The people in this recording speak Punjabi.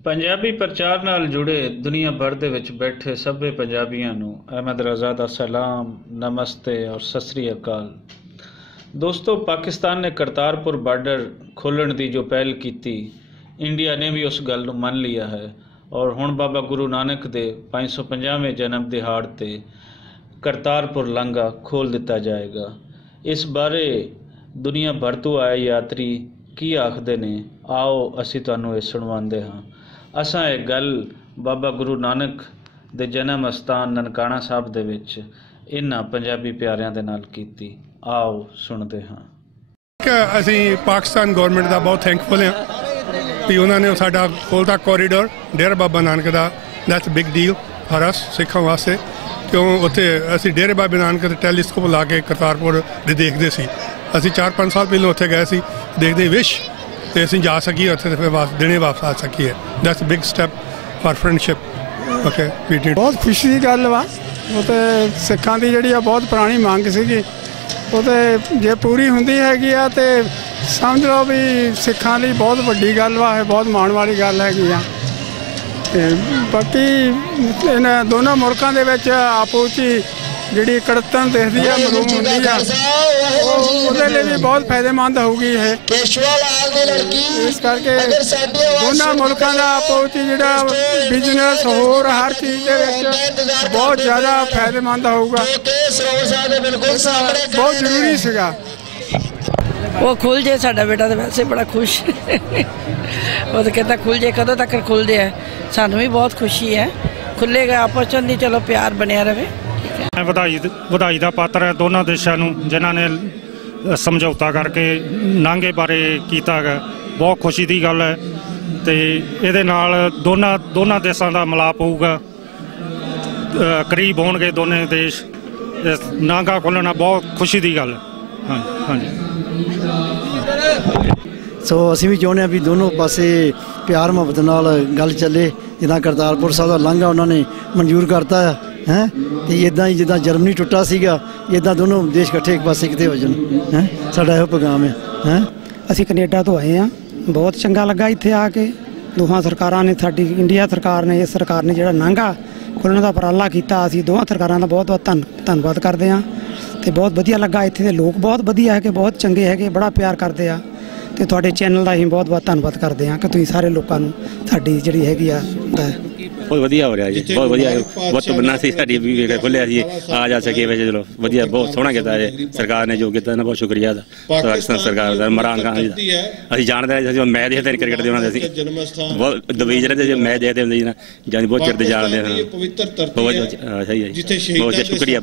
पंजाबी प्रचार नाल जुड़े दुनिया भर दे विच बैठे सभे पंजाबियां नूं अहमद रज़ा दा सलाम, नमस्ते और सत श्री अकाल। दोस्तों, पाकिस्तान ने करतारपुर बार्डर खोलण दी जो पहल की, इंडिया ने भी उस गल नूं मन लिया है और हुण बाबा गुरु नानक दे 550वें जन्म दिहाड़ ते करतारपुर लांघा खोल दिता जाएगा। इस बारे दुनिया भर तो आए यात्री की आखदे ने, आओ असीं तुहानूं इह सुणवांदे हां। असां इह गल बाबा गुरु नानक दे जन्म अस्थान ननकाणा साहब दे विच इन्हां पंजाबी प्यारिਆਂ ਦੇ ਨਾਲ ਕੀਤੀ। आओ सुणदे हां। ਅਸੀਂ ਪਾਕਿਸਤਾਨ ਗਵਰਨਮੈਂਟ ਦਾ ਬਹੁਤ ਥੈਂਕਫੁਲ ਹਾਂ ਕਿ ਉਹਨਾਂ ਨੇ ਸਾਡਾ ਖੋਲ੍ਹਤਾ ਕੋਰੀਡੋਰ ਡੇਰਾ ਬਾਬਾ ਨਾਨਕ ਦਾ। That's big deal for us ਸਿੱਖਾਂ ਵਾਸਤੇ, ਕਿਉਂ ਉੱਥੇ ਅਸੀਂ ਡੇਰੇ ਬਾਬਾ ਨਾਨਕ ਦੇ ਟੈਲੀਸਕੋਪ ਲਾ ਕੇ ਕਰਤਾਰਪੁਰ ਦੇ ਦੇਖਦੇ ਸੀ। ਅਸੀਂ 4-5 ਸਾਲ ਪਹਿਲਾਂ ਉੱਥੇ ਗਏ ਸੀ ਦੇਖਦੇ ਵਿਸ਼, ਤੇ ਅਸੀਂ ਜਾ ਸਕੀਏ ਉੱਥੇ, ਫਿਰ ਦਿਨੇ ਵਾਪਸ ਆ ਸਕੀਏ। That's big step for friendship. Okay, ਬਹੁਤ ਖੁਸ਼ੀ ਦੀ ਗੱਲ ਵਾ। ਉਹ ਤੇ ਸਿੱਖਾਂ ਦੀ ਜਿਹੜੀ ਆ ਬਹੁਤ ਪੁਰਾਣੀ ਮੰਗ ਸੀਗੀ, ਉਹ ਤੇ ਜੇ ਪੂਰੀ ਹੁੰਦੀ ਹੈਗੀ ਆ ਤੇ ਸਮਝ ਲਓ ਵੀ ਸਿੱਖਾਂ ਲਈ ਬਹੁਤ ਵੱਡੀ ਗੱਲ ਵਾ, ਇਹ ਬਹੁਤ ਮਾਣ ਵਾਲੀ ਗੱਲ ਹੈਗੀ ਆ। ਤੇ ਬਾਕੀ ਇਹਨਾਂ ਦੋਨਾਂ ਮੁਲਕਾਂ ਦੇ ਵਿੱਚ ਆਪੋ 'ਚ ਜਿਹੜੀ ਕੜਤਨ ਦਿਖਦੀ ਆ, ਮਰੂਮ ਹੁੰਦੀ ਆ, ਉਹਦੇ ਲਈ ਵੀ ਬਹੁਤ ਫਾਇਦੇਮੰਦ ਹੋਊਗੀ ਇਹ। ਇਸ ਕਰਕੇ ਦੋਨਾਂ ਮੁਲਕਾਂ ਦਾ ਆਪੋ 'ਚ ਜਿਹੜਾ ਬਿਜ਼ਨਸ ਹੋਰ ਹਰ ਚੀਜ਼ ਦੇ ਵਿੱਚ ਬਹੁਤ ਜ਼ਿਆਦਾ ਫਾਇਦੇਮੰਦ ਹੋਊਗਾ, ਬਹੁਤ ਜ਼ਰੂਰੀ ਸੀਗਾ। ਉਹ ਖੁੱਲ੍ਹ ਜੇ, ਸਾਡਾ ਬੇਟਾ ਤਾਂ ਵੈਸੇ ਬੜਾ ਖੁਸ਼ ਉਹ ਤਾਂ ਕਹਿੰਦਾ ਖੁੱਲ੍ਹ ਜੇ, ਕਦੋਂ ਤੱਕ ਖੁੱਲ੍ਹਦੇ ਹੈ। ਸਾਨੂੰ ਵੀ ਬਹੁਤ ਖੁਸ਼ੀ ਹੈ, ਖੁੱਲ੍ਹੇਗਾ ਆਪਸ 'ਚ, ਚਲੋ ਪਿਆਰ ਬਣਿਆ ਰਹੇ। ਵਧਾਈ ਦਾ ਪਾਤਰ ਹੈ ਦੋਨਾਂ ਦੇਸ਼ਾਂ ਨੂੰ ਜਿਨ੍ਹਾਂ ਨੇ ਸਮਝੌਤਾ ਕਰਕੇ ਨਾਂਗੇ ਬਾਰੇ ਕੀਤਾ ਹੈਗਾ। ਬਹੁਤ ਖੁਸ਼ੀ ਦੀ ਗੱਲ ਹੈ ਅਤੇ ਇਹਦੇ ਨਾਲ ਦੋਨਾਂ ਦੇਸ਼ਾਂ ਦਾ ਮਿਲਾਪ ਹੋਊਗਾ, ਕਰੀਬ ਹੋਣਗੇ ਦੋਨੇ ਦੇਸ਼। ਨਾਂਗਾ ਖੋਲ੍ਹਣਾ ਬਹੁਤ ਖੁਸ਼ੀ ਦੀ ਗੱਲ ਹੈ। ਹਾਂਜੀ। ਸੋ ਅਸੀਂ ਵੀ ਚਾਹੁੰਦੇ ਹਾਂ ਵੀ ਦੋਨੋਂ ਪਾਸੇ ਪਿਆਰ ਮੁਹੱਬਤ ਨਾਲ ਗੱਲ ਚੱਲੇ। ਜਿੱਦਾਂ ਕਰਤਾਰਪੁਰ ਸਾਹਿਬ ਦਾ ਲਾਂਘਾ ਉਹਨਾਂ ਨੇ ਮਨਜ਼ੂਰ ਕਰਤਾ ਹੈ, ਅਤੇ ਇੱਦਾਂ ਹੀ ਜਿੱਦਾਂ ਜਰਮਨੀ ਟੁੱਟਾ ਸੀਗਾ, ਇੱਦਾਂ ਦੋਨੋਂ ਦੇਸ਼ ਇਕੱਠੇ ਇੱਕ ਪਾਸੇ ਕਿਤੇ ਹੋ ਜਾਣ। ਸਾਡਾ ਇਹੋ ਪੈਗਾਮ ਹੈ। ਅਸੀਂ ਕੈਨੇਡਾ ਤੋਂ ਆਏ ਹਾਂ, ਬਹੁਤ ਚੰਗਾ ਲੱਗਾ ਇੱਥੇ ਆ ਕੇ। ਦੋਹਾਂ ਸਰਕਾਰਾਂ ਨੇ, ਸਾਡੀ ਇੰਡੀਆ ਸਰਕਾਰ ਨੇ, ਇਸ ਸਰਕਾਰ ਨੇ ਜਿਹੜਾ ਨਾਂਘਾ ਖੋਲ੍ਹਣ ਦਾ ਉਪਰਾਲਾ ਕੀਤਾ, ਅਸੀਂ ਦੋਵਾਂ ਸਰਕਾਰਾਂ ਦਾ ਬਹੁਤ ਬਹੁਤ ਧੰਨਵਾਦ ਕਰਦੇ ਹਾਂ। ਅਤੇ ਬਹੁਤ ਵਧੀਆ ਲੱਗਾ। ਇੱਥੇ ਦੇ ਲੋਕ ਬਹੁਤ ਵਧੀਆ ਹੈਗੇ, ਬਹੁਤ ਚੰਗੇ ਹੈਗੇ, ਬੜਾ ਪਿਆਰ ਕਰਦੇ ਆ। ਅਤੇ ਤੁਹਾਡੇ ਚੈਨਲ ਦਾ ਅਸੀਂ ਬਹੁਤ ਬਹੁਤ ਧੰਨਵਾਦ ਕਰਦੇ ਹਾਂ ਕਿ ਤੁਸੀਂ ਸਾਰੇ ਲੋਕਾਂ ਨੂੰ ਸਾਡੀ ਜਿਹੜੀ ਹੈਗੀ ਆ ਬਹੁਤ ਵਧੀਆ ਹੋ ਰਿਹਾ ਜੀ, ਬਹੁਤ ਵਧੀਆ। ਬਹੁਤ ਬੰਨਾ ਸੀ ਸਾਡੀ ਵੀ ਖੁੱਲ੍ਹਿਆ ਸੀ, ਆ ਜਾ ਸਕੇ ਵੈਸੇ। ਚਲੋ ਵਧੀਆ, ਬਹੁਤ ਸੋਹਣਾ ਕੀਤਾ ਜੀ ਸਰਕਾਰ ਨੇ ਜੋ ਕੀਤਾ ਨਾ, ਬਹੁਤ ਸ਼ੁਕਰੀਆ ਪਾਕਿਸਤਾਨ ਸਰਕਾਰ ਦਾ, ਇਮਰਾਨ ਖਾਨ ਜੀ ਦਾ। ਅਸੀਂ ਜਾਣਦੇ ਹਾਂ, ਜਦੋਂ ਮੈਚ ਦੇਖਦੇ ਕ੍ਰਿਕਟ ਦੇ ਉਹਨਾਂ ਦੇ, ਅਸੀਂ ਬਹੁਤ ਦੁਬਈ ਜਿਹੜੇ ਜੇ ਮੈਚ ਦੇਖਦੇ ਹੁੰਦੇ ਜੀ ਨਾ, ਜਾਨੀ ਬਹੁਤ ਚਿਰ ਦੇ ਜਾਣਦੇ ਹਾਂ। ਬਹੁਤ ਸਹੀ ਹੈ ਜੀ, ਬਹੁਤ ਸ਼ੁਕਰੀਆ।